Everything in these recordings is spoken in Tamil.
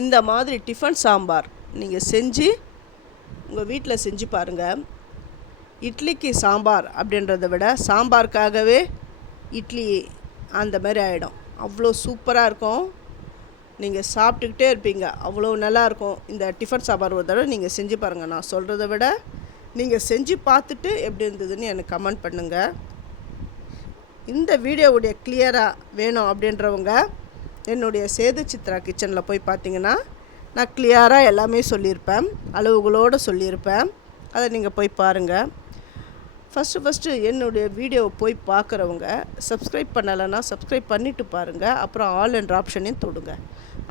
இந்த மாதிரி டிஃபன் சாம்பார் நீங்கள் செஞ்சு உங்கள் வீட்டில் செஞ்சு பாருங்கள். இட்லிக்கு சாம்பார் அப்படின்றத விட சாம்பாருக்காகவே இட்லி அந்த மாதிரி ஆகிடும். அவ்வளோ சூப்பராக இருக்கும். நீங்கள் சாப்பிட்டுக்கிட்டே இருப்பீங்க, அவ்வளோ நல்லாயிருக்கும். இந்த டிஃபன் சாம்பார் ஒரு தடவை நீங்கள் செஞ்சு பாருங்கள். நான் சொல்கிறத விட நீங்கள் செஞ்சு பார்த்துட்டு எப்படி இருந்ததுன்னு எனக்கு கமெண்ட் பண்ணுங்கள். இந்த வீடியோவுடைய கிளியராக வேணும் அப்படின்றவங்க என்னுடைய சேது சித்ரா கிச்சனில் போய் பார்த்தீங்கன்னா நான் கிளியராக எல்லாமே சொல்லியிருப்பேன், அளவுகளோடு சொல்லியிருப்பேன். அதை நீங்கள் போய் பாருங்கள். ஃபஸ்ட்டு என்னுடைய வீடியோவை போய் பார்க்குறவங்க சப்ஸ்கிரைப் பண்ணலைன்னா சப்ஸ்கிரைப் பண்ணிவிட்டு பாருங்கள். அப்புறம் ஆல் என்ற ஆப்ஷனையும் தொடுங்க.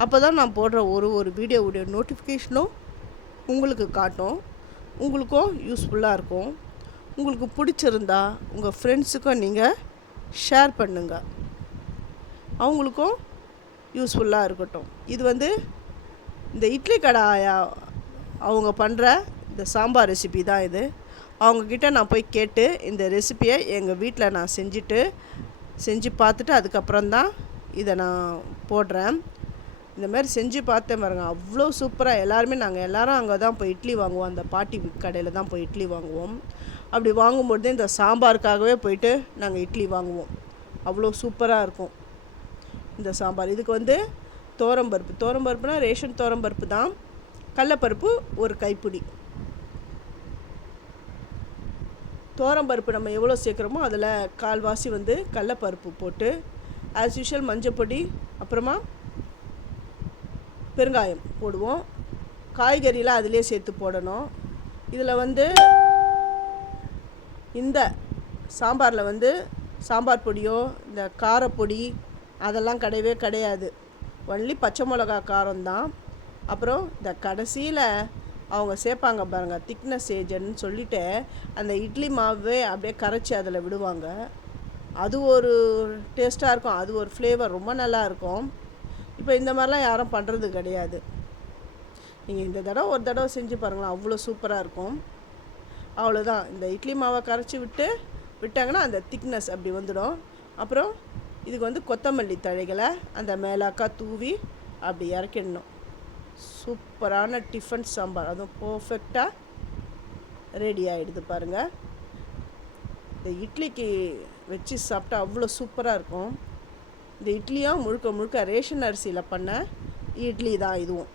அப்போ தான் நான் போடுற ஒரு வீடியோவுடைய நோட்டிஃபிகேஷனும் உங்களுக்கு காட்டும். உங்களுக்கும் யூஸ்ஃபுல்லாக இருக்கும். உங்களுக்கு பிடிச்சிருந்தா உங்கள் ஃப்ரெண்ட்ஸுக்கும் நீங்கள் ஷேர் பண்ணுங்கள், அவங்களுக்கும் யூஸ்ஃபுல்லாக இருக்கட்டும். இது இந்த இட்லி கடை அவங்க பண்ணுற இந்த சாம்பார் ரெசிபி தான் இது. அவங்கக்கிட்ட நான் போய் கேட்டு இந்த ரெசிப்பியை எங்கள் வீட்டில் நான் செஞ்சு பார்த்துட்டு அதுக்கப்புறம்தான் இதை நான் போடுறேன். இந்தமாதிரி செஞ்சு பார்த்தேன் பாருங்க, அவ்வளோ சூப்பராக. நாங்கள் எல்லோரும் அங்கே தான் போய் இட்லி வாங்குவோம். அந்த பாட்டி கடையில் தான் போய் இட்லி வாங்குவோம். அப்படி வாங்கும்போது இந்த சாம்பாருக்காகவே போயிட்டு நாங்கள் இட்லி வாங்குவோம். அவ்வளோ சூப்பராக இருக்கும் இந்த சாம்பார். இதுக்கு தோரம்பருப்புனா ரேஷன் தோரம்பருப்பு தான். கடலப்பருப்பு ஒரு கைப்பிடி. தோரம்பருப்பு நம்ம எவ்வளோ சேர்க்குறோமோ அதில் கால்வாசி கடலப்பருப்பு போட்டு ஆஸ் யூஷுவல் மஞ்சப்பொடி, அப்புறமா பெருங்காயம் போடுவோம். காய்கறிலாம் அதிலே சேர்த்து போடணும். இதில் இந்த சாம்பாரில் சாம்பார் பொடியோ இந்த காரப்பொடி அதெல்லாம் கிடையவே கிடையாது. ஒன்லி பச்சை மிளகா காரம்தான். அப்புறம் இந்த கடைசியில் அவங்க சேர்ப்பாங்க பாருங்கள், திக்னஸ் ஏஜென்ட்னு சொல்லிவிட்டு அந்த இட்லி மாவே அப்படியே கரைச்சி அதில் விடுவாங்க. அது ஒரு டேஸ்ட்டாக இருக்கும், அது ஒரு ஃப்ளேவர் ரொம்ப நல்லாயிருக்கும். இப்போ இந்த மாதிரிலாம் யாரும் பண்ணுறது கிடையாது. நீங்கள் இந்த ஒரு தடவை செஞ்சு பாருங்களேன், அவ்வளோ சூப்பராக இருக்கும். அவ்வளோதான். இந்த இட்லி மாவை கரைச்சி விட்டாங்கன்னா அந்த திக்னஸ் அப்படி வந்துடும். அப்புறம் இதுக்கு கொத்தமல்லி தழைகளை அந்த மேலாக்கா தூவி அப்படி இறக்கிடணும். சூப்பரான டிஃபன் சாம்பார், அதுவும் பர்ஃபெக்டாக ரெடி ஆகிடுது பாருங்கள். இந்த இட்லிக்கு வச்சு சாப்பிட்டா அவ்வளோ சூப்பராக இருக்கும். இந்த இட்லியும் முழுக்க ரேஷன் அரிசியில் பண்ண இட்லி தான் இதுவும்.